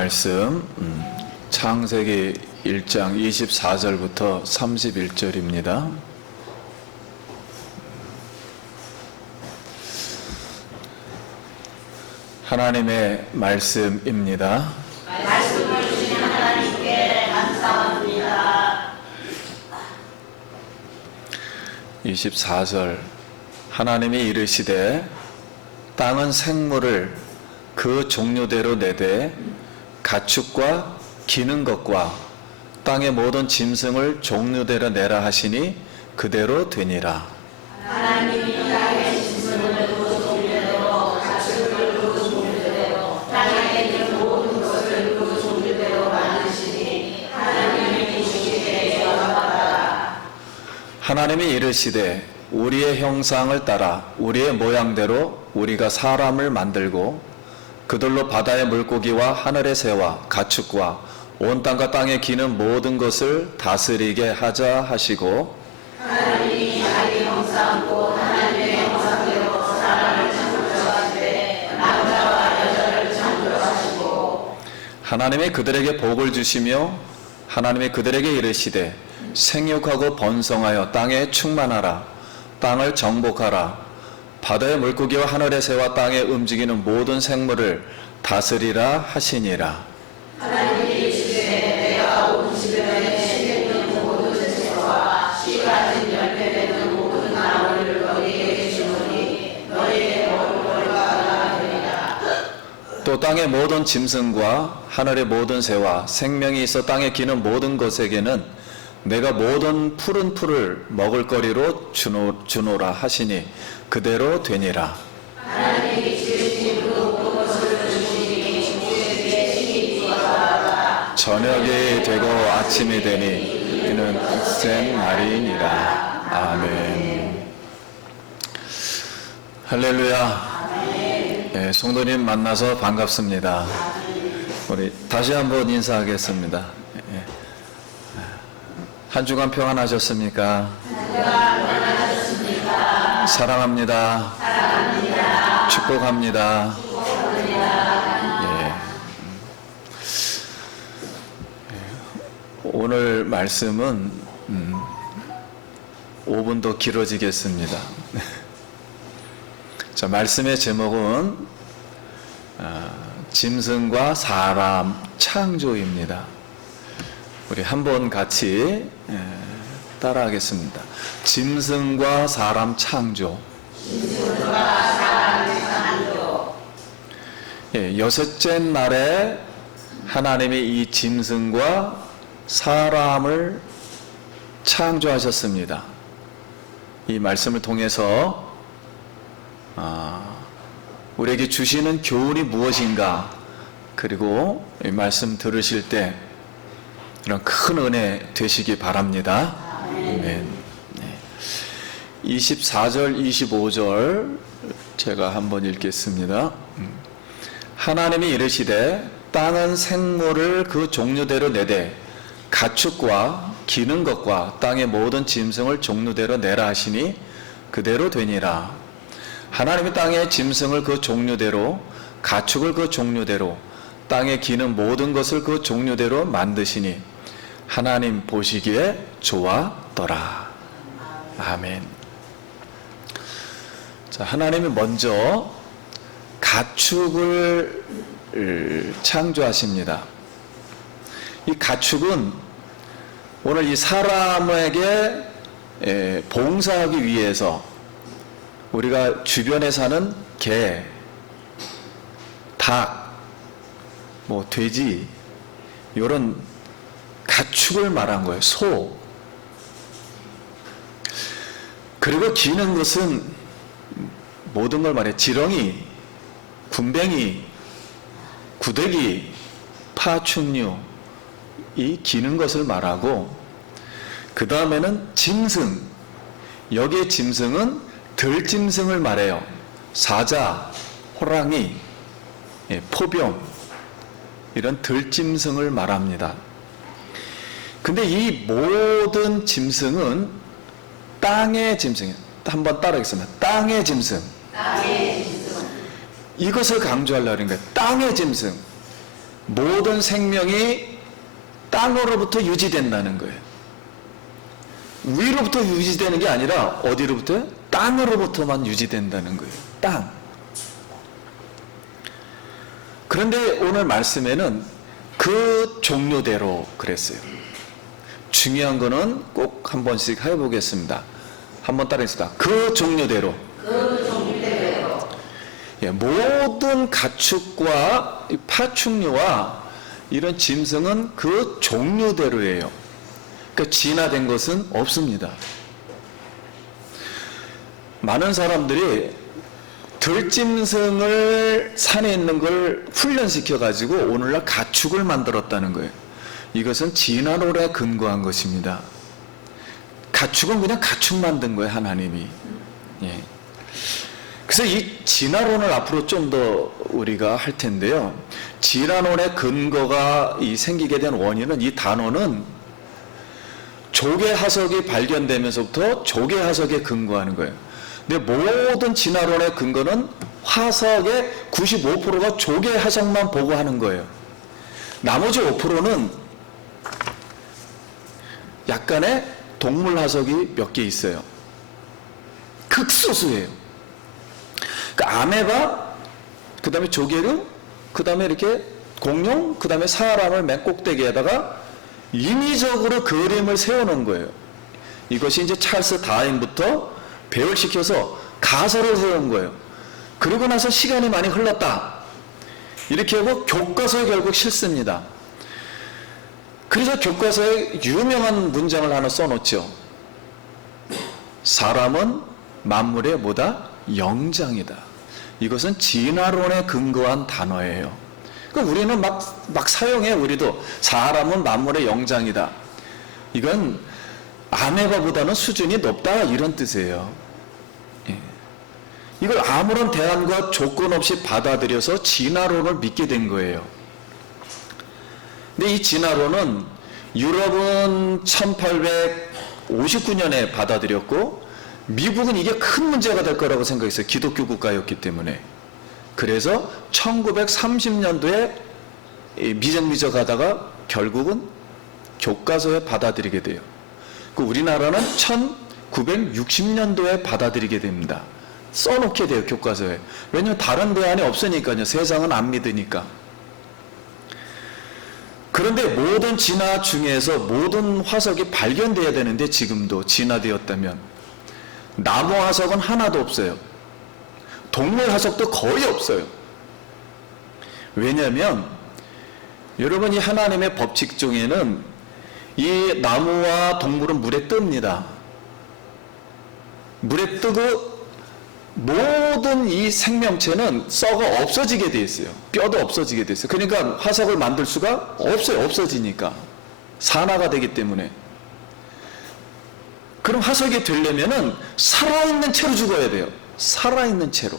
말씀 창세기 1장 24절부터 31절입니다. 하나님의 말씀입니다. 말씀을 주신 하나님께 감사합니다. 24절 하나님이 이르시되 땅은 생물을 그 종류대로 내되 가축과 기는 것과 땅의 모든 짐승을 종류대로 내라 하시니 그대로 되니라. 하나님이 땅의 짐승을 그 종류대로 가축을 그 종류대로 땅에 있는 모든 것을 그 종류대로 만드시니 하나님이 보시기에 좋았더라. 하나님이 이르시되 우리의 형상을 따라 우리의 모양대로 우리가 사람을 만들고 그들로 바다의 물고기와 하늘의 새와 가축과 온 땅과 땅에 기는 모든 것을 다스리게 하자 하시고 하나님이 자기 형상고 하나님의 형상대로 사람을 창조하시되 남자와 여자를 창조하시고 하나님이 그들에게 복을 주시며 하나님이 그들에게 이르시되 생육하고 번성하여 땅에 충만하라 땅을 정복하라 바다의 물고기와 하늘의 새와 땅에 움직이는 모든 생물을 다스리라 하시니라. 하나님이 이르시되 내가 온 주변에 씨 있는 모든 채소와 씨 가진 열매 맺는 모든 나무를 너희에게 주노니 너희에게 먹을 것과 하나 되리라. 또 땅의 모든 짐승과 하늘의 모든 새와 생명이 있어 땅에 기는 모든 것에게는 내가 모든 푸른 풀을 먹을 거리로 주노라 하시니 그대로 되니라. 하나님이 지으신 그 모든 것을 주시니 우리에게 신이 주어서 저녁이 되고 아침이 되니 이는 잇센 날이니라. 아멘. 할렐루야. 예, 성도님 만나서 반갑습니다. 우리 다시 한번 인사하겠습니다. 예. 한 주간 평안하셨습니까? 사랑합니다. 축복합니다. 예. 오늘 말씀은 5분 더 길어지겠습니다. 자, 말씀의 제목은 짐승과 사람 창조입니다. 우리 한번 같이 따라하겠습니다. 짐승과 사람 창조. 짐승과 사람의 창조. 예, 여섯째 날에 하나님이 이 짐승과 사람을 창조하셨습니다. 이 말씀을 통해서 우리에게 주시는 교훈이 무엇인가, 그리고 이 말씀 들으실 때 이런 큰 은혜 되시기 바랍니다. 아멘. 24절, 25절 제가 한번 읽겠습니다. 하나님이 이르시되 땅은 생물을 그 종류대로 내되 가축과 기는 것과 땅의 모든 짐승을 종류대로 내라 하시니 그대로 되니라. 하나님이 땅의 짐승을 그 종류대로 가축을 그 종류대로 땅에 기는 모든 것을 그 종류대로 만드시니 하나님 보시기에 좋았더라. 아멘. 자, 하나님이 먼저 가축을 창조하십니다. 이 가축은 오늘 이 사람에게 봉사하기 위해서 우리가 주변에 사는 개, 닭, 돼지 이런 가축을 말한 거예요. 소. 그리고 기는 것은 모든 걸 말해. 지렁이, 군뱅이, 구데기, 파충류, 이 기는 것을 말하고, 그 다음에는 짐승. 여기에 짐승은 들짐승을 말해요. 사자, 호랑이, 포병, 이런 들짐승을 말합니다. 근데 이 모든 짐승은 땅의 짐승이에요. 한번 따라하겠습니다. 땅의 짐승. 땅의 짐승. 이것을 강조하려는 거예요. 땅의 짐승. 모든 생명이 땅으로부터 유지된다는 거예요. 위로부터 유지되는 게 아니라 어디로부터요? 땅으로부터만 유지된다는 거예요. 땅. 그런데 오늘 말씀에는 그 종류대로 그랬어요. 중요한 거는 꼭 한 번씩 해보겠습니다. 한번 따라했습니다. 그 종류대로. 예, 모든 가축과 파충류와 이런 짐승은 그 종류대로예요. 그러니까 진화된 것은 없습니다. 많은 사람들이 들짐승을 산에 있는 걸 훈련시켜 가지고 오늘날 가축을 만들었다는 거예요. 이것은 진화론에 근거한 것입니다. 가축은 그냥 가축 만든 거예요, 하나님이. 예. 그래서 이 진화론을 앞으로 좀 더 우리가 할 텐데요. 진화론의 근거가 생기게 된 원인은, 이 단어는 조개 화석이 발견되면서부터 조개 화석에 근거하는 거예요. 근데 모든 진화론의 근거는 화석의 95%가 조개 화석만 보고 하는 거예요. 나머지 5%는 약간의 동물 화석이 몇 개 있어요. 극소수예요. 그러니까 아메바, 그 다음에 조개류, 그 다음에 이렇게 공룡, 그 다음에 사람을 맨 꼭대기에다가 인위적으로 그림을 세워놓은 거예요. 이것이 이제 찰스 다윈부터 배열시켜서 가설을 세운 거예요. 그러고 나서 시간이 많이 흘렀다. 이렇게 하고 교과서에 결국 실습니다. 그래서 교과서에 유명한 문장을 하나 써놓죠. 사람은 만물의 뭐다? 영장이다. 이것은 진화론에 근거한 단어예요. 그러니까 우리는 막 사용해. 우리도 사람은 만물의 영장이다. 이건 아메바보다는 수준이 높다, 이런 뜻이에요. 예. 이걸 아무런 대안과 조건 없이 받아들여서 진화론을 믿게 된 거예요. 근데 이 진화론은 유럽은 1859년에 받아들였고 미국은 이게 큰 문제가 될 거라고 생각했어요. 기독교 국가였기 때문에. 그래서 1930년도에 미적미적 하다가 결국은 교과서에 받아들이게 돼요. 우리나라는 1960년도에 받아들이게 됩니다. 써놓게 돼요, 교과서에. 왜냐하면 다른 대안이 없으니까요. 세상은 안 믿으니까. 그런데 모든 진화 중에서 모든 화석이 발견돼야 되는데, 지금도 진화되었다면 나무 화석은 하나도 없어요. 동물 화석도 거의 없어요. 왜냐하면 여러분, 이 하나님의 법칙 중에는 이 나무와 동물은 물에 뜹니다. 물에 뜨고 모든 이 생명체는 썩어 없어지게 돼 있어요. 뼈도 없어지게 돼 있어요. 그러니까 화석을 만들 수가 없어요. 없어지니까. 산화가 되기 때문에. 그럼 화석이 되려면은 살아있는 채로 죽어야 돼요. 살아있는 채로.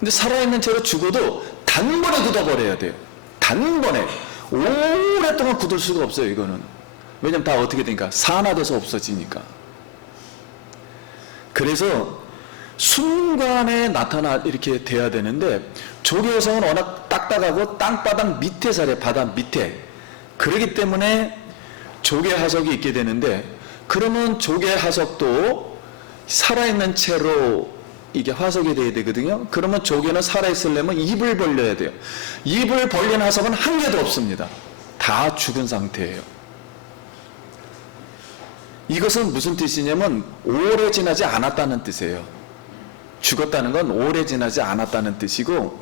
근데 살아있는 채로 죽어도 단번에 굳어버려야 돼요. 단번에. 오랫동안 굳을 수가 없어요, 이거는. 왜냐면 다 어떻게 되니까? 산화돼서 없어지니까. 그래서 순간에 이렇게 돼야 되는데, 조개 화석은 워낙 딱딱하고 땅바닥 밑에 살아요. 바닥 밑에. 그렇기 때문에 조개 화석이 있게 되는데, 그러면 조개 화석도 살아있는 채로 이게 화석이 돼야 되거든요. 그러면 조개는 살아있으려면 입을 벌려야 돼요. 입을 벌린 화석은 한 개도 없습니다. 다 죽은 상태예요. 이것은 무슨 뜻이냐면 오래 지나지 않았다는 뜻이에요. 죽었다는 건 오래 지나지 않았다는 뜻이고,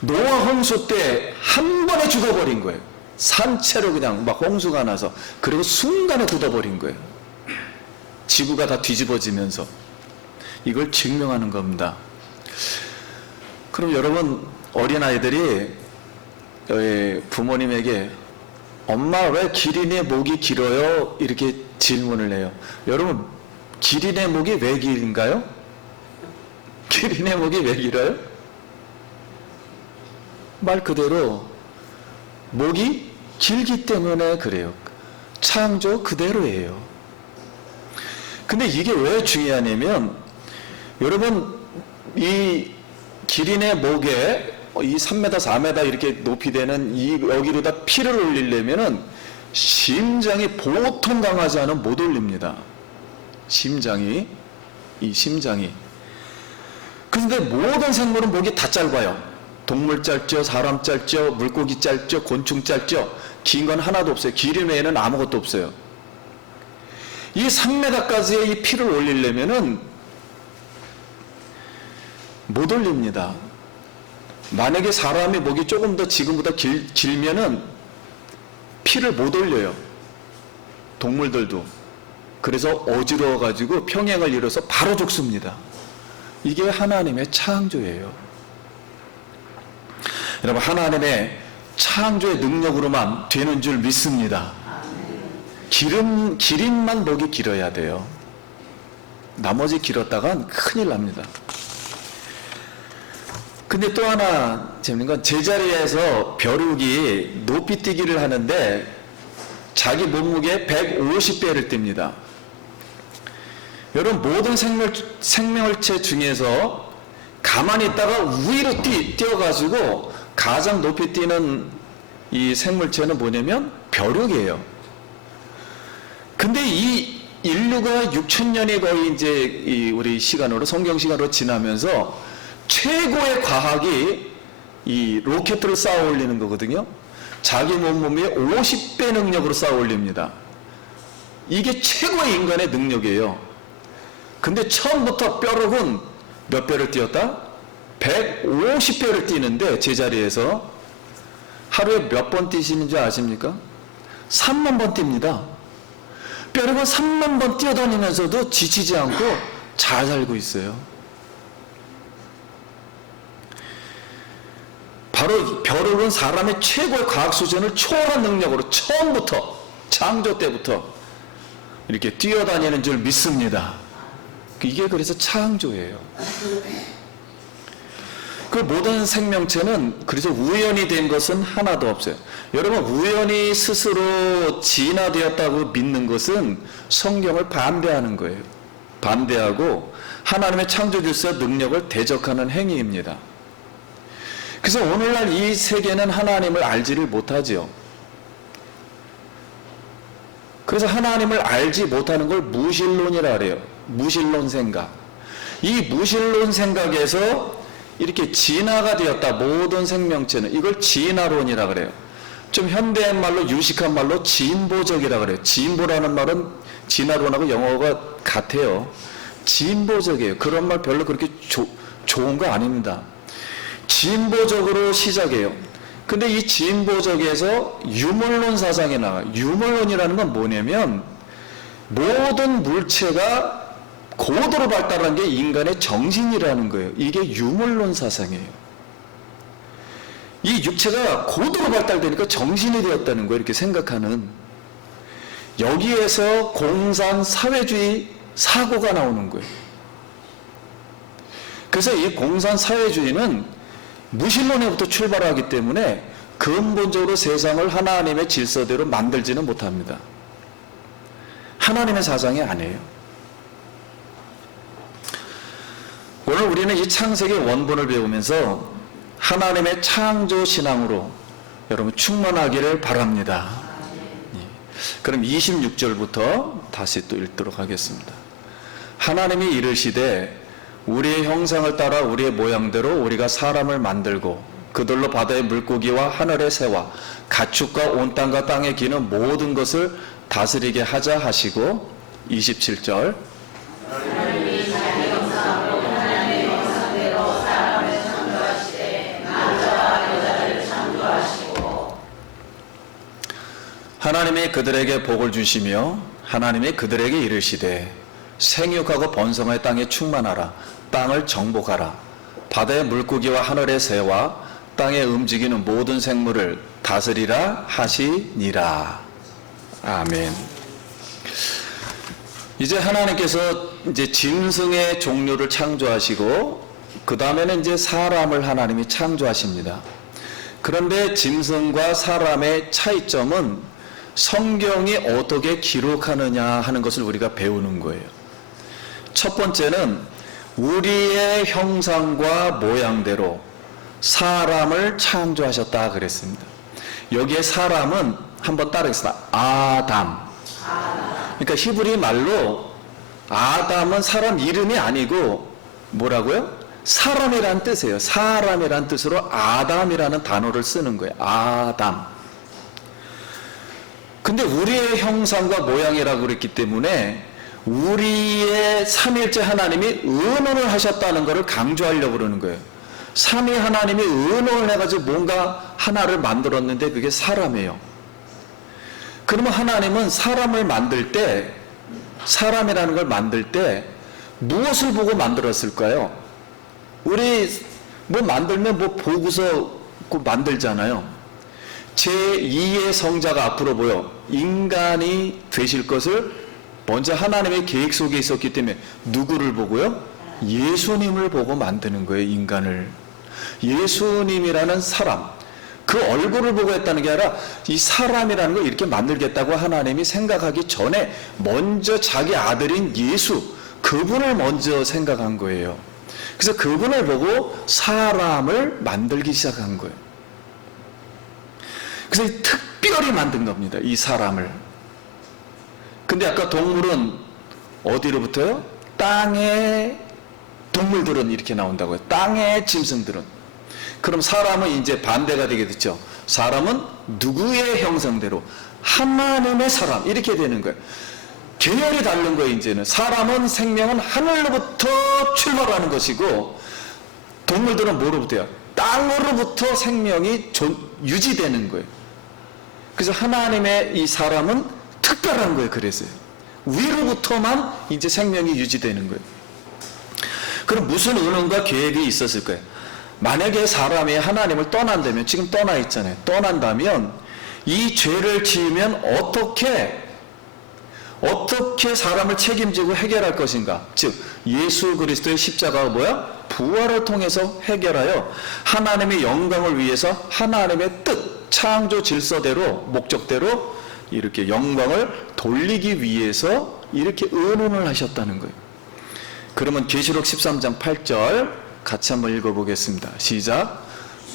노아 홍수 때 한 번에 죽어버린 거예요. 산채로 그냥 막 홍수가 나서. 그리고 순간에 굳어버린 거예요. 지구가 다 뒤집어지면서. 이걸 증명하는 겁니다. 그럼 여러분, 어린아이들이 부모님에게 엄마 왜 기린의 목이 길어요? 이렇게 질문을 해요. 여러분, 기린의 목이 왜 긴가요? 기린의 목이 왜 길어요? 말 그대로 목이 길기 때문에 그래요. 창조 그대로예요. 근데 이게 왜 중요하냐면, 여러분, 이 기린의 목에 이 3m, 4m 이렇게 높이 되는 이 여기로다 피를 올리려면은 심장이 보통 강하지 않으면 못 올립니다. 심장이. 그런데 모든 생물은 목이 다 짧아요. 동물 짧죠, 사람 짧죠, 물고기 짧죠, 곤충 짧죠. 긴 건 하나도 없어요. 길이 외에는 아무것도 없어요. 이 3m까지의 이 피를 올리려면은 못 올립니다. 만약에 사람의 목이 조금 더 지금보다 길면은 피를 못 올려요. 동물들도. 그래서 어지러워 가지고 평행을 이뤄서 바로 죽습니다. 이게 하나님의 창조예요. 여러분, 하나님의 창조의 능력으로만 되는 줄 믿습니다. 기린만 목이 길어야 돼요. 나머지 길었다간 큰일 납니다. 근데 또 하나 재밌는 건 제자리에서 벼룩이 높이 뛰기를 하는데 자기 몸무게 150배를 띱니다. 여러분, 모든 생명체 중에서 가만히 있다가 위로 뛰어가지고 가장 높이 뛰는 이 생물체는 뭐냐면 벼룩이에요. 근데 이 인류가 6,000년이 거의 이제 우리 시간으로, 성경 시간으로 지나면서 최고의 과학이 이 로켓을 쌓아 올리는 거거든요. 자기 몸무게의 50배 능력으로 쌓아 올립니다. 이게 최고의 인간의 능력이에요. 근데 처음부터 벼룩은 몇 배를 뛰었다? 150배를 뛰는데 제자리에서 하루에 몇 번 뛰시는 줄 아십니까? 3만 번 뜁니다. 벼룩은 3만 번 뛰어다니면서도 지치지 않고 잘 살고 있어요. 바로 벼룩은 사람의 최고의 과학 수준을 초월한 능력으로 처음부터, 창조 때부터 이렇게 뛰어다니는 줄 믿습니다. 이게 그래서 창조예요. 그 모든 생명체는 그래서 우연이 된 것은 하나도 없어요. 여러분, 우연이 스스로 진화되었다고 믿는 것은 성경을 반대하는 거예요. 반대하고 하나님의 창조 질서 능력을 대적하는 행위입니다. 그래서 오늘날 이 세계는 하나님을 알지를 못하지요. 그래서 하나님을 알지 못하는 걸 무신론이라 그래요. 무신론 생각. 이 무신론 생각에서 이렇게 진화가 되었다. 모든 생명체는 이걸 진화론이라 그래요. 좀 현대한 말로, 유식한 말로 진보적이라 그래요. 진보라는 말은 진화론하고 영어가 같아요. 진보적이에요. 그런 말 별로 그렇게 좋은 거 아닙니다. 진보적으로 시작해요. 근데 이 진보적에서 유물론 사상이 나와요. 유물론이라는 건 뭐냐면 모든 물체가 고도로 발달한 게 인간의 정신이라는 거예요. 이게 유물론 사상이에요. 이 육체가 고도로 발달되니까 정신이 되었다는 거예요. 이렇게 생각하는. 여기에서 공산 사회주의 사고가 나오는 거예요. 그래서 이 공산 사회주의는 무신론에부터 출발하기 때문에 근본적으로 세상을 하나님의 질서대로 만들지는 못합니다. 하나님의 사상이 아니에요. 오늘 우리는 이 창세기 원본을 배우면서 하나님의 창조 신앙으로 여러분 충만하기를 바랍니다. 그럼 26절부터 다시 또 읽도록 하겠습니다. 하나님이 이르시되 우리의 형상을 따라 우리의 모양대로 우리가 사람을 만들고 그들로 바다의 물고기와 하늘의 새와 가축과 온 땅과 땅에 기는 모든 것을 다스리게 하자 하시고 27절 하나님이 자기 형상으로 하나님의 형상대로 사람을 창조하시되 남자와 여자를 창조하시고 하나님이 그들에게 복을 주시며 하나님이 그들에게 이르시되 생육하고 번성하여 땅에 충만하라 땅을 정복하라 바다의 물고기와 하늘의 새와 땅에 움직이는 모든 생물을 다스리라 하시니라. 아멘. 이제 하나님께서 이제 짐승의 종류를 창조하시고 그 다음에는 이제 사람을 하나님이 창조하십니다. 그런데 짐승과 사람의 차이점은 성경이 어떻게 기록하느냐 하는 것을 우리가 배우는 거예요. 첫 번째는 우리의 형상과 모양대로 사람을 창조하셨다 그랬습니다. 여기에 사람은 한번 따르겠습니다. 아담. 그러니까 히브리 말로 아담은 사람 이름이 아니고 뭐라고요? 사람이란 뜻이에요. 사람이란 뜻으로 아담이라는 단어를 쓰는 거예요. 아담. 근데 우리의 형상과 모양이라고 그랬기 때문에 우리의 삼위일체 하나님이 의논을 하셨다는 것을 강조하려고 그러는 거예요. 삼위 하나님이 의논을 해가지고 뭔가 하나를 만들었는데 그게 사람이에요. 그러면 하나님은 사람을 만들 때, 사람이라는 걸 만들 때 무엇을 보고 만들었을까요? 우리 뭐 만들면 뭐 보고서 만들잖아요. 제2의 성자가 앞으로 보여 인간이 되실 것을 먼저 하나님의 계획 속에 있었기 때문에 누구를 보고요? 예수님을 보고 만드는 거예요. 인간을. 예수님이라는 사람, 그 얼굴을 보고 했다는 게 아니라 이 사람이라는 걸 이렇게 만들겠다고 하나님이 생각하기 전에 먼저 자기 아들인 예수, 그분을 먼저 생각한 거예요. 그래서 그분을 보고 사람을 만들기 시작한 거예요. 그래서 특별히 만든 겁니다. 이 사람을. 근데 아까 동물은 어디로부터요? 땅의 동물들은 이렇게 나온다고요. 땅의 짐승들은. 그럼 사람은 이제 반대가 되겠죠. 사람은 누구의 형상대로? 하나님의 사람. 이렇게 되는 거예요. 계열이 다른 거예요. 이제는 사람은 생명은 하늘로부터 출발하는 것이고 동물들은 뭐로부터요? 땅으로부터 생명이 유지되는 거예요. 그래서 하나님의 이 사람은 특별한 거예요. 그래서요. 위로부터만 이제 생명이 유지되는 거예요. 그럼 무슨 의논과 계획이 있었을 거예요? 만약에 사람이 하나님을 떠난다면, 지금 떠나 있잖아요. 떠난다면 이 죄를 지으면 어떻게 사람을 책임지고 해결할 것인가? 즉 예수 그리스도의 십자가가 뭐야? 부활을 통해서 해결하여 하나님의 영광을 위해서 하나님의 뜻, 창조 질서대로, 목적대로 이렇게 영광을 돌리기 위해서 이렇게 의논을 하셨다는 거예요. 그러면 계시록 13장 8절 같이 한번 읽어보겠습니다. 시작.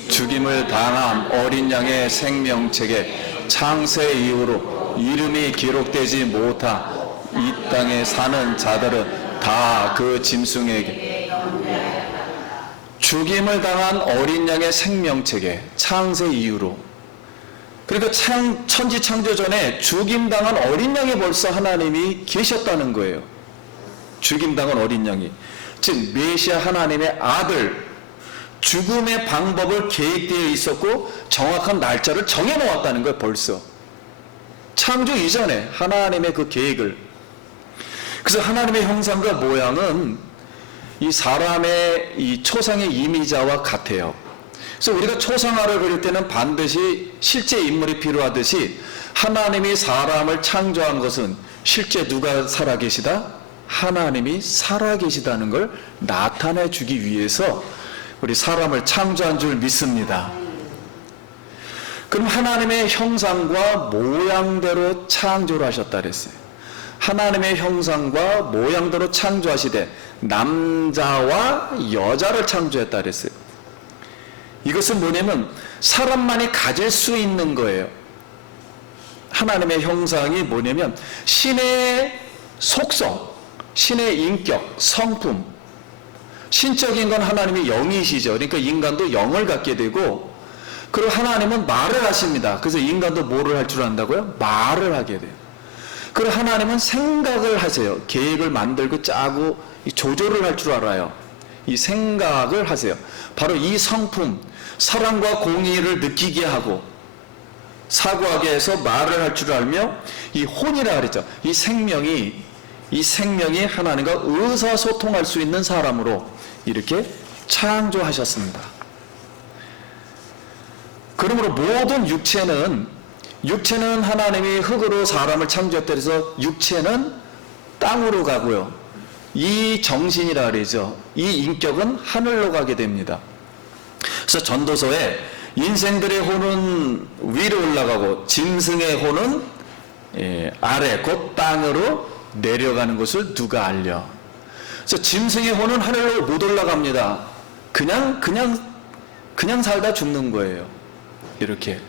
죽임을 당한 어린 양의 생명책에 창세 이후로 이름이 기록되지 못한 이 땅에 사는 자들은 다 그 짐승에게 죽임을 당한 어린 양의 생명책에 창세 이후로, 그러니까 천지 창조 전에 죽임당한 어린 양이 벌써 하나님이 계셨다는 거예요. 죽임당한 어린 양이, 즉 메시아 하나님의 아들, 죽음의 방법을 계획되어 있었고 정확한 날짜를 정해놓았다는 거예요. 벌써 창조 이전에 하나님의 그 계획을. 그래서 하나님의 형상과 모양은 이 사람의 이 초상의 이미자와 같아요. 그래서 우리가 초상화를 그릴 때는 반드시 실제 인물이 필요하듯이 하나님이 사람을 창조한 것은 실제 누가 살아계시다? 하나님이 살아계시다는 걸 나타내 주기 위해서 우리 사람을 창조한 줄 믿습니다. 그럼 하나님의 형상과 모양대로 창조를 하셨다 그랬어요. 하나님의 형상과 모양대로 창조하시되 남자와 여자를 창조했다 그랬어요. 이것은 뭐냐면 사람만이 가질 수 있는 거예요. 하나님의 형상이 뭐냐면 신의 속성, 신의 인격, 성품. 신적인 건 하나님이 영이시죠. 그러니까 인간도 영을 갖게 되고, 그리고 하나님은 말을 하십니다. 그래서 인간도 뭐를 할 줄 안다고요? 말을 하게 돼요. 그리고 하나님은 생각을 하세요. 계획을 만들고 짜고 조절을 할 줄 알아요. 이 생각을 하세요. 바로 이 성품, 사랑과 공의를 느끼게 하고 사고하게 해서 말을 할 줄 알며, 이 혼이라 그랬죠. 이 생명이 하나님과 의사소통할 수 있는 사람으로 이렇게 창조하셨습니다. 그러므로 모든 육체는 하나님이 흙으로 사람을 창조했다 해서 육체는 땅으로 가고요. 이 정신이라 그러죠. 이 인격은 하늘로 가게 됩니다. 그래서 전도서에 인생들의 혼은 위로 올라가고 짐승의 혼은 아래 곧 땅으로 내려가는 것을 누가 알려. 그래서 짐승의 혼은 하늘로 못 올라갑니다. 그냥 그냥 살다 죽는 거예요. 이렇게.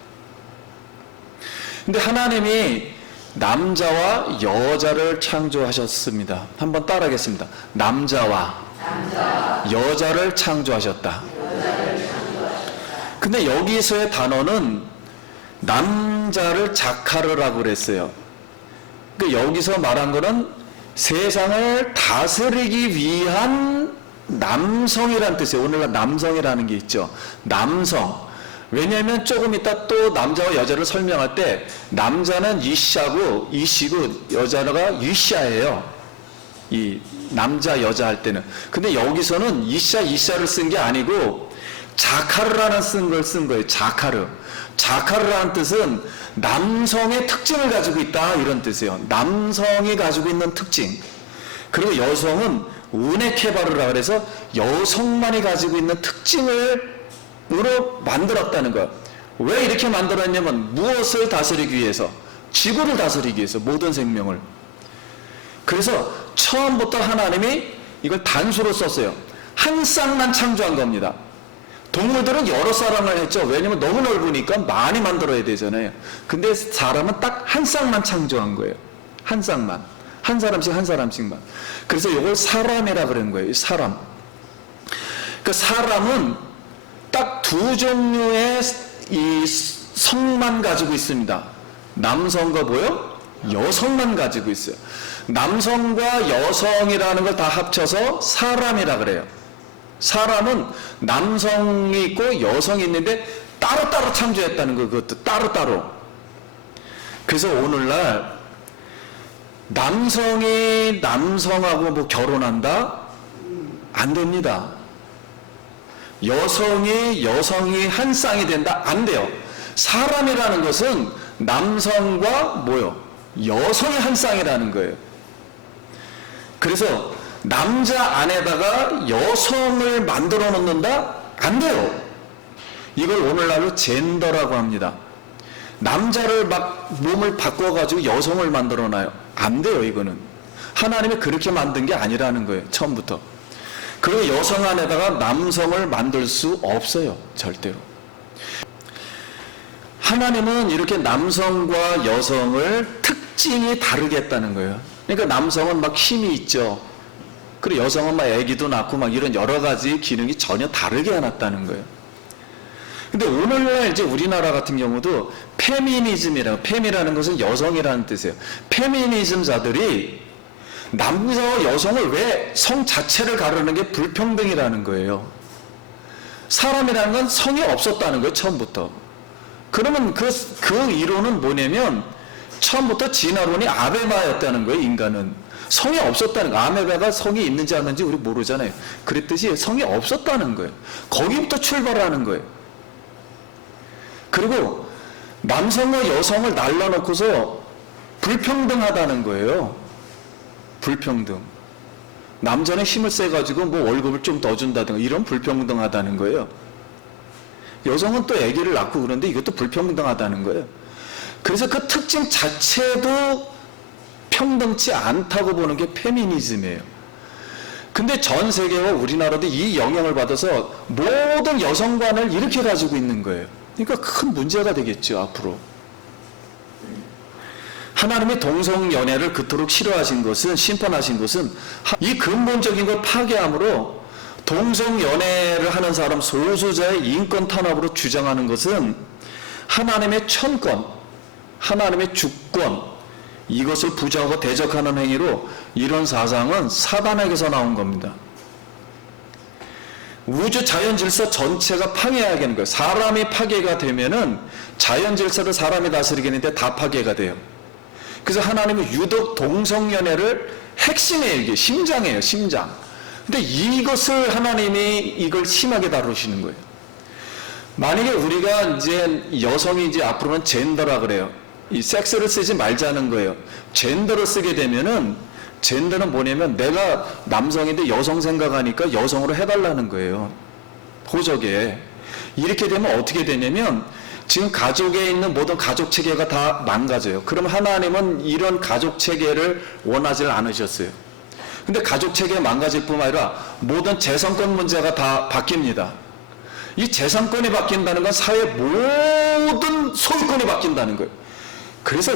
근데 하나님이 남자와 여자를 창조하셨습니다. 한번 따라하겠습니다. 남자와 여자를 창조하셨다. 근데 여기서의 단어는 남자를 자카르라고 그랬어요. 그러니까 여기서 말한 거는 세상을 다스리기 위한 남성이라는 뜻이에요. 오늘날 남성이라는 게 있죠. 남성. 왜냐하면 조금 이따 또 남자와 여자를 설명할 때 남자는 이시고 여자가 이시아예요. 이 남자 여자 할 때는. 근데 여기서는 이시아를 쓴 게 아니고 자카르라는 걸 쓴 거예요. 자카르라는 뜻은 남성의 특징을 가지고 있다 이런 뜻이에요. 남성이 가지고 있는 특징. 그리고 여성은 우네케바르라 그래서 여성만이 가지고 있는 특징을 으로 만들었다는 거예요. 왜 이렇게 만들었냐면 무엇을 다스리기 위해서? 지구를 다스리기 위해서, 모든 생명을. 그래서 처음부터 하나님이 이걸 단수로 썼어요. 한 쌍만 창조한 겁니다. 동물들은 여러 쌍을 했죠. 왜냐면 너무 넓으니까 많이 만들어야 되잖아요. 근데 사람은 딱 한 쌍만 창조한 거예요. 한 쌍만. 한 사람씩만. 그래서 이걸 사람이라 그런 거예요. 사람. 그 사람은 딱 두 종류의 이 성만 가지고 있습니다. 남성과 뭐요? 여성만 가지고 있어요. 남성과 여성이라는 걸 다 합쳐서 사람이라 그래요. 사람은 남성이 있고 여성이 있는데 따로따로 창조했다는 거, 그것도 따로따로. 그래서 오늘날 남성이 남성하고 뭐 결혼한다? 안 됩니다. 여성이 한 쌍이 된다? 안 돼요. 사람이라는 것은 남성과 뭐요? 여성이 한 쌍이라는 거예요. 그래서 남자 안에다가 여성을 만들어 놓는다? 안 돼요. 이걸 오늘날로 젠더라고 합니다. 남자를 막 몸을 바꿔가지고 여성을 만들어 놔요. 안 돼요, 이거는. 하나님이 그렇게 만든 게 아니라는 거예요, 처음부터. 그 여성 안에다가 남성을 만들 수 없어요. 절대로. 하나님은 이렇게 남성과 여성을 특징이 다르게 했다는 거예요. 그러니까 남성은 막 힘이 있죠. 그리고 여성은 막 아기도 낳고 막 이런 여러 가지 기능이 전혀 다르게 해놨다는 거예요. 근데 오늘날 이제 우리나라 같은 경우도 페미라는 것은 여성이라는 뜻이에요. 페미니즘자들이 남자와 여성을 왜 성 자체를 가르는 게 불평등이라는 거예요. 사람이라는 건 성이 없었다는 거예요, 처음부터. 그러면 그 이론은 뭐냐면 처음부터 진화론이 아메바였다는 거예요, 인간은. 성이 없었다는 거예요. 아메바가 성이 있는지 없는지 우리 모르잖아요. 그랬듯이 성이 없었다는 거예요. 거기부터 출발하는 거예요. 그리고 남성과 여성을 날라놓고서 불평등하다는 거예요. 불평등. 남자는 힘을 세가지고 뭐 월급을 좀 더 준다든가 이런 불평등하다는 거예요. 여성은 또 아기를 낳고 그러는데 이것도 불평등하다는 거예요. 그래서 그 특징 자체도 평등치 않다고 보는 게 페미니즘이에요. 근데 전 세계와 우리나라도 이 영향을 받아서 모든 여성관을 이렇게 가지고 있는 거예요. 그러니까 큰 문제가 되겠죠, 앞으로. 하나님이 동성연애를 그토록 싫어하신 것은, 심판하신 것은 이 근본적인 걸 파괴함으로 동성연애를 하는 사람 소수자의 인권 탄압으로 주장하는 것은 하나님의 천권, 하나님의 주권, 이것을 부정하고 대적하는 행위로 이런 사상은 사단에게서 나온 겁니다. 우주 자연 질서 전체가 파괴하겠는 거예요. 사람이 파괴가 되면은 자연 질서를 사람이 다스리겠는데 다 파괴가 돼요. 그래서 하나님은 유독 동성연애를 핵심이에요. 이게 심장이에요, 심장. 근데 이것을 하나님이 이걸 심하게 다루시는 거예요. 만약에 우리가 이제 여성이 이제 앞으로는 젠더라 그래요. 이 섹스를 쓰지 말자는 거예요. 젠더를 쓰게 되면은 젠더는 뭐냐면 내가 남성인데 여성 생각하니까 여성으로 해달라는 거예요. 호적에. 이렇게 되면 어떻게 되냐면 지금 가족에 있는 모든 가족 체계가 다 망가져요. 그럼 하나님은 이런 가족 체계를 원하지 않으셨어요. 근데 가족 체계가 망가질 뿐만 아니라 모든 재성권 문제가 다 바뀝니다. 이 재산권이 바뀐다는 건 사회 모든 소유권이 바뀐다는 거예요. 그래서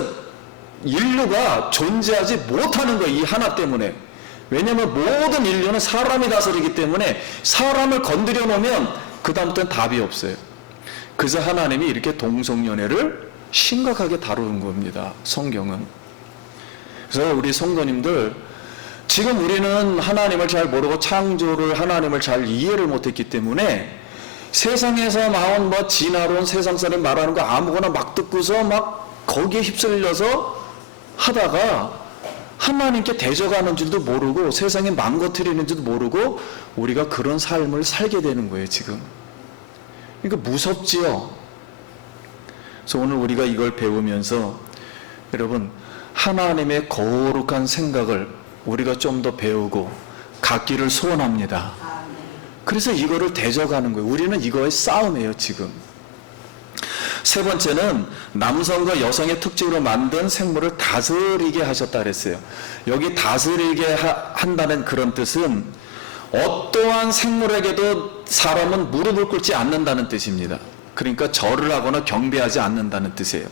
인류가 존재하지 못하는 거예요. 이 하나 때문에. 왜냐하면 모든 인류는 사람이 다스리기 때문에 사람을 건드려 놓으면 그 다음부터는 답이 없어요. 그래서 하나님이 이렇게 동성연애를 심각하게 다루는 겁니다. 성경은. 그래서 우리 성도님들, 지금 우리는 하나님을 잘 모르고 창조를 하나님을 잘 이해를 못했기 때문에 세상에서 나온 뭐 진화론 세상 사람 말하는 거 아무거나 막 듣고서 막 거기에 휩쓸려서 하다가 하나님께 대적하는 줄도 모르고 세상에 망가뜨리는 줄도 모르고 우리가 그런 삶을 살게 되는 거예요, 지금. 그러니까 무섭지요. 그래서 오늘 우리가 이걸 배우면서 여러분, 하나님의 거룩한 생각을 우리가 좀 더 배우고 갖기를 소원합니다. 그래서 이거를 대적하는 거예요. 우리는 이거의 싸움이에요, 지금. 세 번째는 남성과 여성의 특징으로 만든 생물을 다스리게 하셨다 그랬어요. 여기 다스리게 한다는 그런 뜻은 어떠한 생물에게도 사람은 무릎을 꿇지 않는다는 뜻입니다. 그러니까 절을 하거나 경배하지 않는다는 뜻이에요.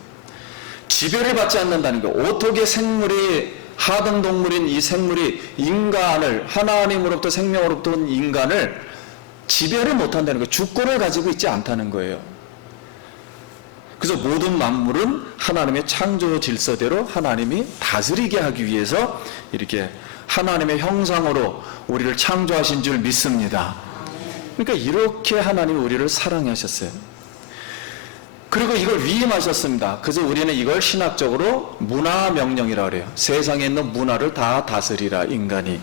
지배를 받지 않는다는 거예요. 어떻게 생물이, 하등동물인 이 생물이 인간을, 하나님으로부터 생명으로부터 온 인간을 지배를 못한다는 거예요. 주권을 가지고 있지 않다는 거예요. 그래서 모든 만물은 하나님의 창조 질서대로 하나님이 다스리게 하기 위해서 이렇게 하나님의 형상으로 우리를 창조하신 줄 믿습니다. 그러니까 이렇게 하나님이 우리를 사랑하셨어요. 그리고 이걸 위임하셨습니다. 그래서 우리는 이걸 신학적으로 문화명령이라고 그래요. 세상에 있는 문화를 다 다스리라, 인간이.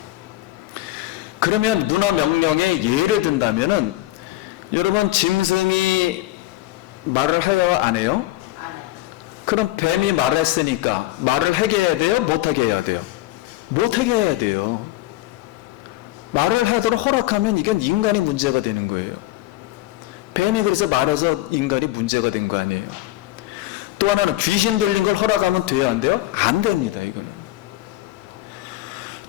그러면 문화명령에 예를 든다면은 여러분, 짐승이 말을 해요, 안 해요? 그럼 뱀이 말했으니까 말을 하게 해야 돼요? 못하게 해야 돼요? 못하게 해야 돼요. 말을 하도록 허락하면 이건 인간이 문제가 되는 거예요. 뱀이 그래서 말해서 인간이 문제가 된 거 아니에요. 또 하나는 귀신 들린 걸 허락하면 돼요, 안 돼요? 안 됩니다, 이거는.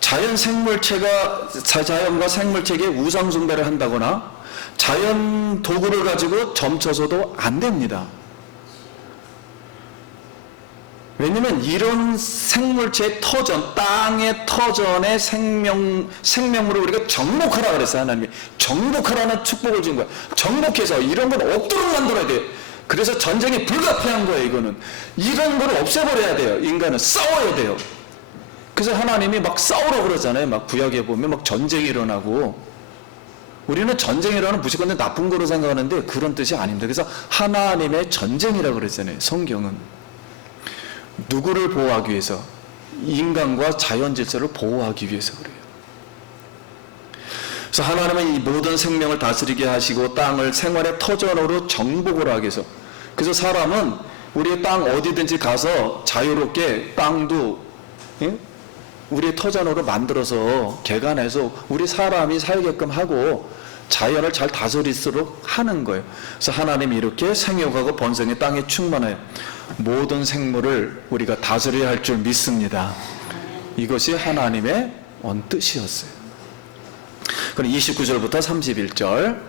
자연과 생물체에 우상 숭배를 한다거나 자연 도구를 가지고 점쳐서도 안 됩니다. 왜냐면 이런 생물체의 터전, 땅의 터전의 생명물을 우리가 정복하라 그랬어요, 하나님이. 정복하라는 축복을 준 거야. 정복해서 이런 건 없도록 만들어야 돼요. 그래서 전쟁이 불가피한 거예요, 이거는. 이런 걸 없애버려야 돼요. 인간은 싸워야 돼요. 그래서 하나님이 막 싸우라고 그러잖아요. 막 구약에 보면 막 전쟁이 일어나고. 우리는 전쟁이라는 무조건 나쁜 거로 생각하는데 그런 뜻이 아닙니다. 그래서 하나님의 전쟁이라고 그랬잖아요, 성경은. 누구를 보호하기 위해서? 인간과 자연 질서를 보호하기 위해서 그래요. 그래서 하나님은 이 모든 생명을 다스리게 하시고 땅을 생활의 터전으로 정복을 하기 위해서. 그래서 사람은 우리의 땅 어디든지 가서 자유롭게 땅도, 예? 우리의 터전으로 만들어서 개간해서 우리 사람이 살게끔 하고 자연을 잘 다스리도록 하는 거예요. 그래서 하나님이 이렇게 생육하고 번성의 땅에 충만하여 모든 생물을 우리가 다스려야 할 줄 믿습니다. 이것이 하나님의 뜻이었어요. 그럼 29절부터 31절.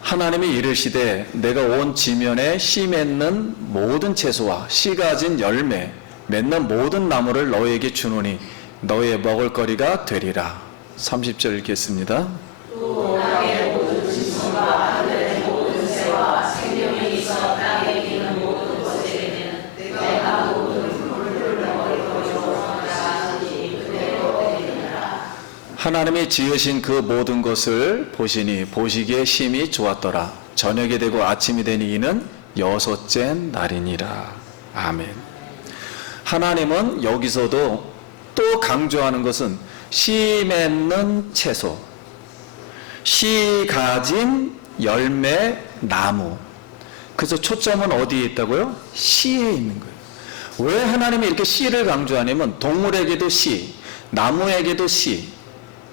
하나님이 이르시되 내가 온 지면에 씨 맺는 모든 채소와 씨 가진 열매 맺는 모든 나무를 너에게 주노니 너의 먹을거리가 되리라. 30절 읽겠습니다. 또 땅의 모든 짐승과 하늘의 모든 새와 생명이 있어 땅에 기는 모든 것에게는 내가 모든 풀을 먹을거리로 하시니 그대로 되리라. 하나님이 지으신 그 모든 것을 보시니 보시기에 심히 좋았더라. 저녁이 되고 아침이 되니 이는 여섯째 날이니라. 아멘. 하나님은 여기서도 또 강조하는 것은 씨 맺는 채소, 씨 가진 열매, 나무. 그래서 초점은 어디에 있다고요? 씨에 있는 거예요. 왜 하나님이 이렇게 씨를 강조하냐면 동물에게도 씨, 나무에게도 씨,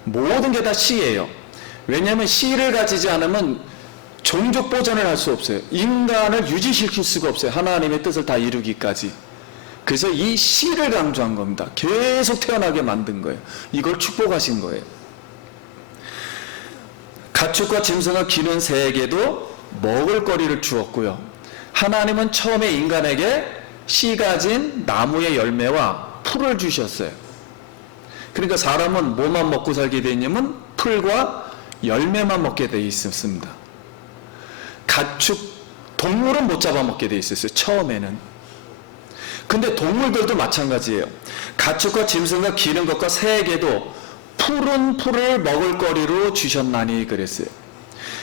모든 게 다 씨예요. 왜냐하면 씨를 가지지 않으면 종족 보존을 할 수 없어요. 인간을 유지시킬 수가 없어요. 하나님의 뜻을 다 이루기까지. 그래서 이 씨를 강조한 겁니다. 계속 태어나게 만든 거예요. 이걸 축복하신 거예요. 가축과 짐승과 기는 새에게도 먹을 거리를 주었고요. 하나님은 처음에 인간에게 씨 가진 나무의 열매와 풀을 주셨어요. 그러니까 사람은 뭐만 먹고 살게 돼 있냐면 풀과 열매만 먹게 돼 있었습니다. 가축, 동물은 못 잡아먹게 돼 있었어요, 처음에는. 근데 동물들도 마찬가지예요. 가축과 짐승과 기는 것과 새에게도 푸른 풀을 먹을 거리로 주셨나니 그랬어요.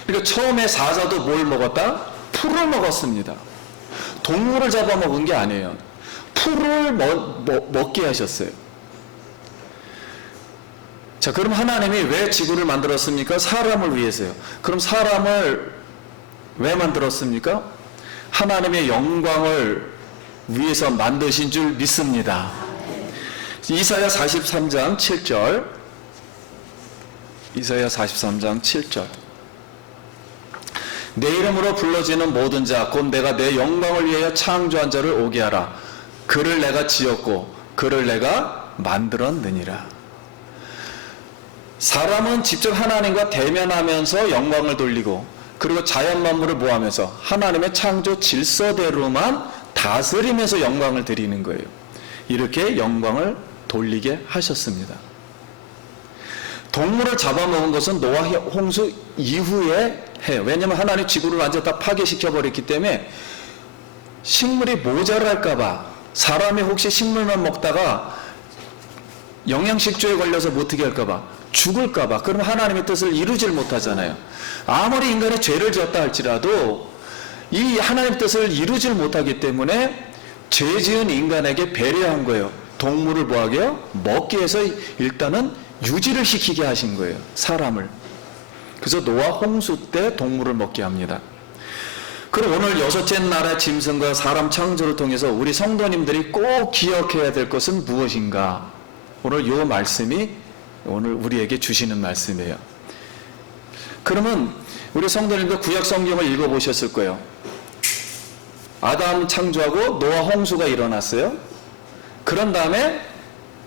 그러니까 처음에 사자도 뭘 먹었다? 풀을 먹었습니다. 동물을 잡아먹은 게 아니에요. 풀을 먹게 하셨어요. 자, 그럼 하나님이 왜 지구를 만들었습니까? 사람을 위해서요. 그럼 사람을 왜 만들었습니까? 하나님의 영광을 위해서 만드신 줄 믿습니다. 이사야 43장 7절. 이사야 43장 7절. 내 이름으로 불러지는 모든 자 곧 내가 내 영광을 위하여 창조한 자를 오게 하라. 그를 내가 지었고 그를 내가 만들었느니라. 사람은 직접 하나님과 대면하면서 영광을 돌리고 그리고 자연 만물을 모하면서 하나님의 창조 질서대로만 다스리면서 영광을 드리는 거예요. 이렇게 영광을 돌리게 하셨습니다. 동물을 잡아먹은 것은 노아 홍수 이후에 해요. 왜냐하면 하나님 지구를 완전 다 파괴시켜버렸기 때문에 식물이 모자랄까봐, 사람이 혹시 식물만 먹다가 영양실조에 걸려서 못하게 할까봐, 죽을까봐, 그럼 하나님의 뜻을 이루질 못하잖아요. 아무리 인간이 죄를 지었다 할지라도 이 하나님의 뜻을 이루질 못하기 때문에 죄 지은 인간에게 배려한 거예요. 동물을 뭐하게요? 먹기 위해서 일단은 유지를 시키게 하신 거예요, 사람을. 그래서 노아 홍수 때 동물을 먹게 합니다. 그럼 오늘 6째 날의 짐승과 사람 창조를 통해서 우리 성도님들이 꼭 기억해야 될 것은 무엇인가? 오늘 이 말씀이 오늘 우리에게 주시는 말씀이에요. 그러면 우리 성도님들 구약 성경을 읽어보셨을 거예요. 아담 창조하고 노아 홍수가 일어났어요. 그런 다음에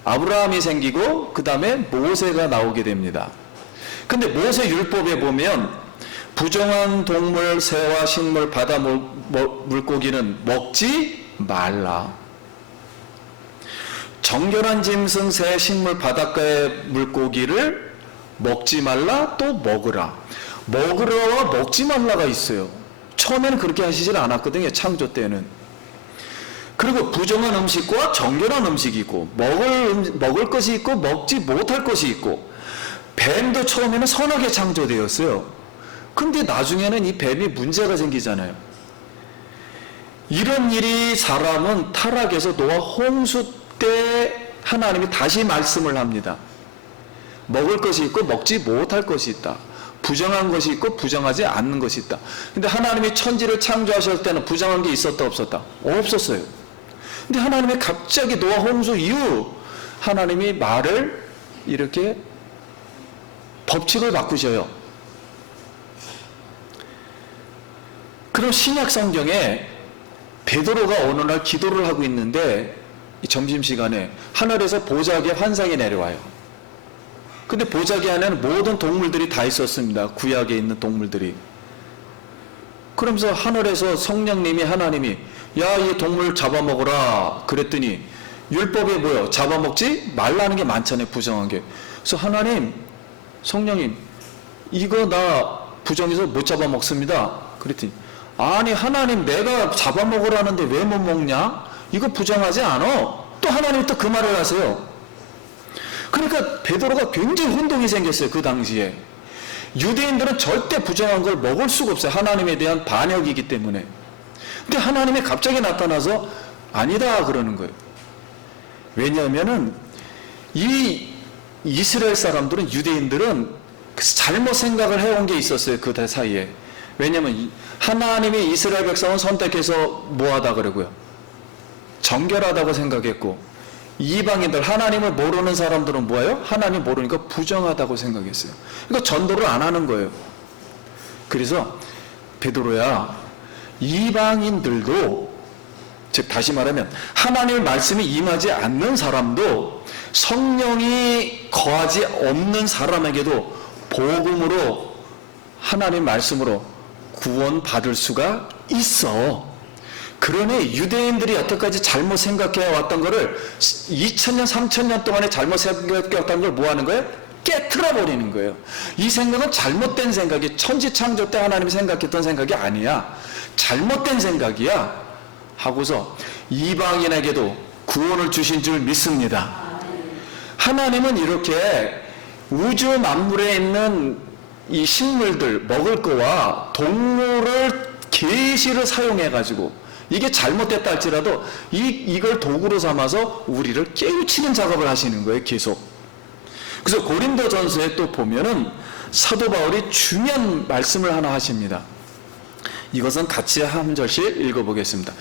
아브라함이 생기고 그 다음에 모세가 나오게 됩니다. 근데 모세 율법에 보면 부정한 동물, 새와 식물, 바다 물고기는 먹지 말라. 정결한 짐승, 새, 식물, 바닷가의 물고기를 먹지 말라, 또 먹으라. 먹으라와 먹지 말라가 있어요. 처음에는 그렇게 하시질 않았거든요, 창조 때는. 그리고 부정한 음식과 정결한 음식이 있고, 먹을 것이 있고 먹지 못할 것이 있고, 뱀도 처음에는 선하게 창조되었어요. 근데 나중에는 이 뱀이 문제가 생기잖아요. 이런 일이 사람은 타락해서 노아 홍수 때 하나님이 다시 말씀을 합니다. 먹을 것이 있고 먹지 못할 것이 있다. 부정한 것이 있고 부정하지 않는 것이 있다. 근데 하나님이 천지를 창조하실 때는 부정한 게 있었다 없었다? 없었어요. 근데 하나님이 갑자기 노아 홍수 이후 하나님이 말을 이렇게 법칙을 바꾸셔요. 그럼 신약 성경에 베드로가 어느 날 기도를 하고 있는데 점심시간에 하늘에서 보자기의 환상이 내려와요. 근데 보자기 안에는 모든 동물들이 다 있었습니다. 구약에 있는 동물들이. 그러면서 하늘에서 성령님이, 하나님이 야, 이 동물 잡아먹어라 그랬더니 율법에 뭐요? 잡아먹지 말라는 게 많잖아요, 부정한 게. 그래서 하나님, 성령님, 이거 나 부정해서 못 잡아먹습니다. 그랬더니 아니 하나님, 내가 잡아먹으라는데 왜 못 먹냐? 이거 부정하지 않아. 또 하나님이 또 그 말을 하세요. 그러니까 베드로가 굉장히 혼동이 생겼어요, 그 당시에. 유대인들은 절대 부정한 걸 먹을 수가 없어요, 하나님에 대한 반역이기 때문에. 근데 하나님이 갑자기 나타나서 아니다 그러는 거예요. 왜냐하면은 이 이스라엘 사람들은, 유대인들은 잘못 생각을 해온 게 있었어요, 그 사이에. 왜냐하면 하나님이 이스라엘 백성을 선택해서 뭐하다 그러고요, 정결하다고 생각했고, 이방인들, 하나님을 모르는 사람들은 뭐예요? 하나님 모르니까 부정하다고 생각했어요. 그러니까 전도를 안 하는 거예요. 그래서 베드로야, 이방인들도, 즉 다시 말하면 하나님의 말씀이 임하지 않는 사람도, 성령이 거하지 없는 사람에게도 복음으로 하나님 말씀으로 구원받을 수가 있어. 그러니 유대인들이 여태까지 잘못 생각해 왔던 거를 2000년, 3000년 동안에 잘못 생각해 왔던 걸 뭐 하는 거예요? 깨트려 버리는 거예요. 이 생각은 잘못된 생각이, 천지창조 때 하나님이 생각했던 생각이 아니야. 잘못된 생각이야. 하고서 이방인에게도 구원을 주신 줄 믿습니다. 하나님은 이렇게 우주 만물에 있는 이 식물들, 먹을 거와 동물을 계시를 사용해 가지고, 이게 잘못됐다 할지라도 이걸 도구로 삼아서 우리를 깨우치는 작업을 하시는 거예요, 계속. 그래서 고린도전서에 또 보면은 사도 바울이 중요한 말씀을 하나 하십니다. 이것은 같이 한 절씩 읽어보겠습니다.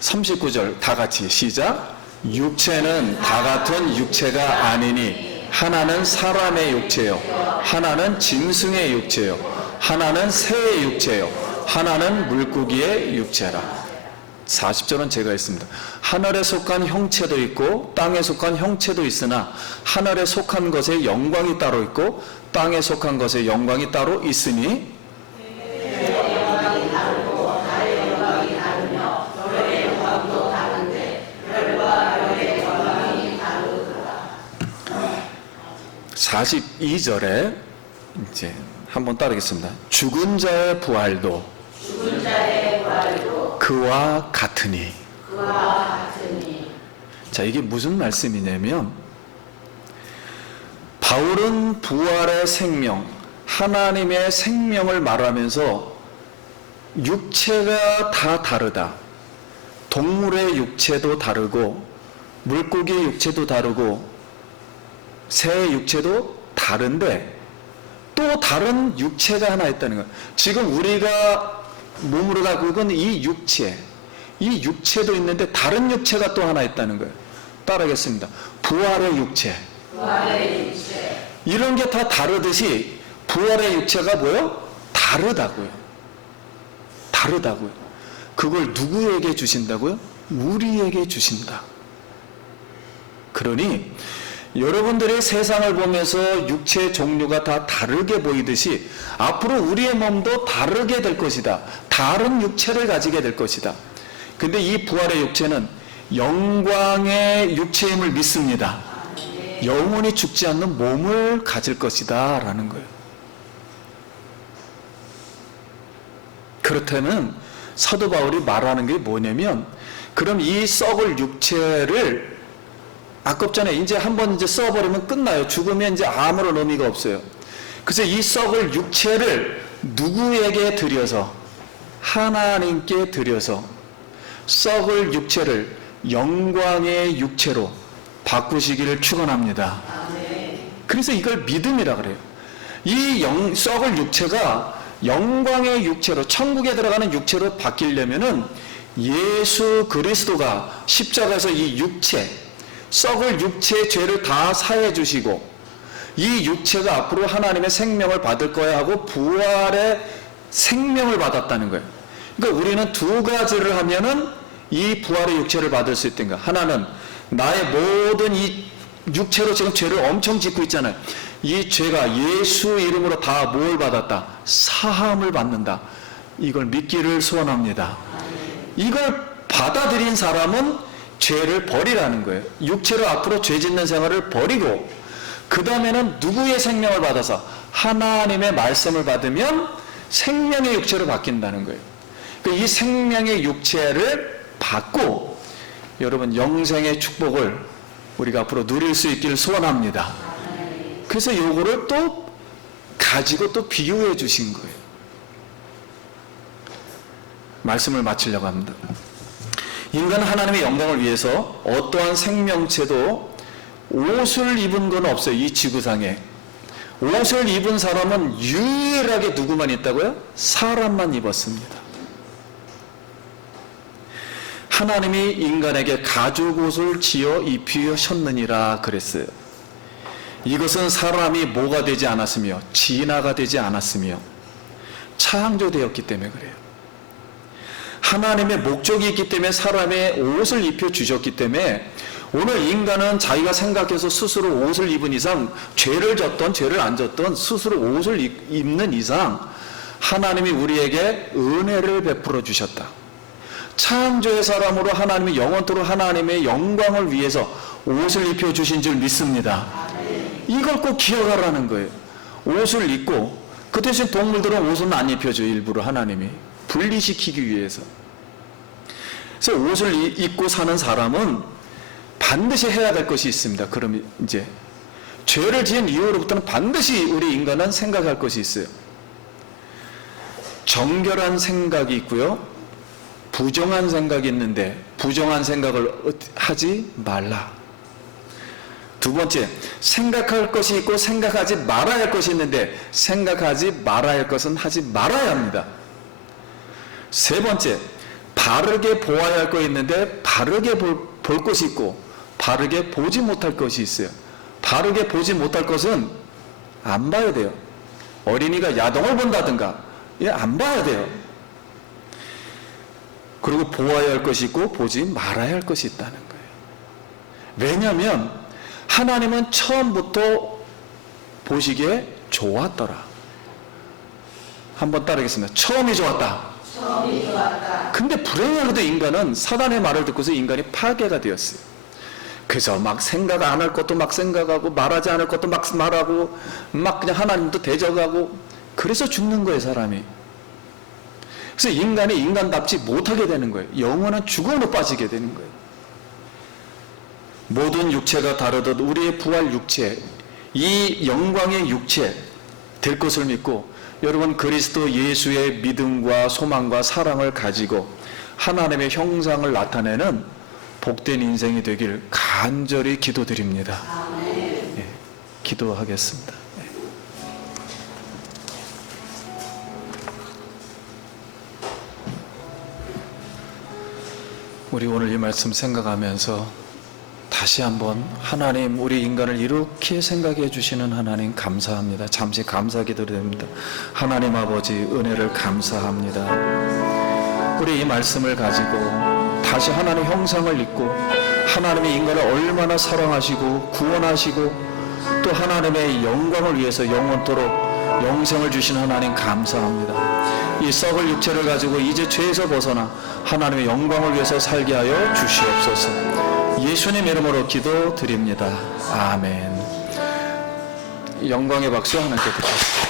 39절 다 같이 시작. 육체는 다 같은 육체가 아니니 하나는 사람의 육체요, 하나는 짐승의 육체요, 하나는 새의 육체요, 하나는 물고기의 육체라. 40절은 제가 했습니다. 하늘에 속한 형체도 있고 땅에 속한 형체도 있으나 하늘에 속한 것의 영광이 따로 있고 땅에 속한 것의 영광이 따로 있으니 (42) 42절에 이제 한번 따르겠습니다. 죽은 자의 부활도 그와 같으니. 자, 이게 무슨 말씀이냐면, 바울은 부활의 생명, 하나님의 생명을 말하면서 육체가 다 다르다. 동물의 육체도 다르고 물고기의 육체도 다르고 새의 육체도 다른데 또 다른 육체가 하나 있다는 거예요. 지금 우리가 몸으로 갖고 있는 이 육체도 있는데 다른 육체가 또 하나 있다는 거예요. 따라하겠습니다. 부활의 육체. 이런 게 다 다르듯이 부활의 육체가 뭐예요? 다르다고요. 그걸 누구에게 주신다고요? 우리에게 주신다. 그러니 여러분들의 세상을 보면서 육체의 종류가 다 다르게 보이듯이 앞으로 우리의 몸도 다르게 될 것이다. 다른 육체를 가지게 될 것이다. 근데 이 부활의 육체는 영광의 육체임을 믿습니다. 영원히 죽지 않는 몸을 가질 것이다 라는 거예요. 그렇다면 사도 바울이 말하는 게 뭐냐면, 그럼 이 썩을 육체를 아깝잖아요. 이제 한번 써버리면 끝나요. 죽으면 이제 아무런 의미가 없어요. 그래서 이 썩을 육체를 누구에게 드려서? 하나님께 드려서 썩을 육체를 영광의 육체로 바꾸시기를 축원합니다. 그래서 이걸 믿음이라 그래요. 이 썩을 육체가 영광의 육체로, 천국에 들어가는 육체로 바뀌려면은 예수 그리스도가 십자가에서 이 육체, 썩을 육체의 죄를 다 사해 주시고 이 육체가 앞으로 하나님의 생명을 받을 거야 하고 부활의 생명을 받았다는 거예요. 그러니까 우리는 두 가지를 하면은 이 부활의 육체를 받을 수 있던가. 하나는 나의 모든 이 육체로 지금 죄를 엄청 짓고 있잖아요. 이 죄가 예수 이름으로 다 뭘 받았다? 사함을 받는다. 이걸 믿기를 소원합니다. 이걸 받아들인 사람은 죄를 버리라는 거예요. 육체로 앞으로 죄 짓는 생활을 버리고 그 다음에는 누구의 생명을 받아서? 하나님의 말씀을 받으면 생명의 육체로 바뀐다는 거예요. 이 생명의 육체를 받고 여러분 영생의 축복을 우리가 앞으로 누릴 수 있기를 소원합니다. 그래서 요거를 또 가지고 또 비유해 주신 거예요. 말씀을 마치려고 합니다. 인간은 하나님의 영광을 위해서 어떠한 생명체도 옷을 입은 건 없어요. 이 지구상에 옷을 입은 사람은 유일하게 누구만 있다고요? 사람만 입었습니다. 하나님이 인간에게 가죽 옷을 지어 입히셨느니라 그랬어요. 이것은 사람이 뭐가 되지 않았으며 진화가 되지 않았으며 창조되었기 때문에 그래요. 하나님의 목적이 있기 때문에 사람의 옷을 입혀 주셨기 때문에 오늘 인간은 자기가 생각해서 스스로 옷을 입은 이상, 죄를 졌던 죄를 안 졌던 스스로 옷을 입는 이상 하나님이 우리에게 은혜를 베풀어 주셨다. 창조의 사람으로 하나님이 영원토록 하나님의 영광을 위해서 옷을 입혀 주신 줄 믿습니다. 이걸 꼭 기억하라는 거예요. 옷을 입고, 그 대신 동물들은 옷은 안 입혀줘요. 일부러 하나님이 분리시키기 위해서. 그래서 옷을 입고 사는 사람은 반드시 해야 될 것이 있습니다. 그럼 이제 죄를 지은 이후로부터는 반드시 우리 인간은 생각할 것이 있어요. 정결한 생각이 있고요, 부정한 생각이 있는데 부정한 생각을 하지 말라. 두 번째, 생각할 것이 있고 생각하지 말아야 할 것이 있는데 생각하지 말아야 할 것은 하지 말아야 합니다. 세 번째, 바르게 보아야 할 것이 있는데 바르게 볼 것이 있고 바르게 보지 못할 것이 있어요. 바르게 보지 못할 것은 안 봐야 돼요. 어린이가 야동을 본다든가 안 봐야 돼요. 그리고 보아야 할 것이 있고 보지 말아야 할 것이 있다는 거예요. 왜냐하면 하나님은 처음부터 보시기에 좋았더라. 한번 따르겠습니다. 처음이 좋았다. 근데 불행하게도 인간은 사단의 말을 듣고서 인간이 파괴가 되었어요. 그래서 막 생각 안 할 것도 막 생각하고 말하지 않을 것도 막 말하고 막 그냥 하나님도 대적하고, 그래서 죽는 거예요, 사람이. 그래서 인간이 인간답지 못하게 되는 거예요. 영원한 죽음으로 빠지게 되는 거예요. 모든 육체가 다르듯 우리의 부활 육체, 이 영광의 육체 될 것을 믿고 여러분 그리스도 예수의 믿음과 소망과 사랑을 가지고 하나님의 형상을 나타내는 복된 인생이 되길 간절히 기도드립니다. 네, 기도하겠습니다. 네. 우리 오늘 이 말씀 생각하면서 다시 한번 하나님, 우리 인간을 이렇게 생각해 주시는 하나님 감사합니다. 잠시 감사 기도드립니다. 하나님 아버지, 은혜를 감사합니다. 우리 이 말씀을 가지고 다시 하나님의 형상을 입고 하나님의 인간을 얼마나 사랑하시고 구원하시고 또 하나님의 영광을 위해서 영원토록 영생을 주신 하나님 감사합니다. 이 썩을 육체를 가지고 이제 죄에서 벗어나 하나님의 영광을 위해서 살게 하여 주시옵소서. 예수님 이름으로 기도드립니다. 아멘. 영광의 박수 하나님께 드리겠습니다.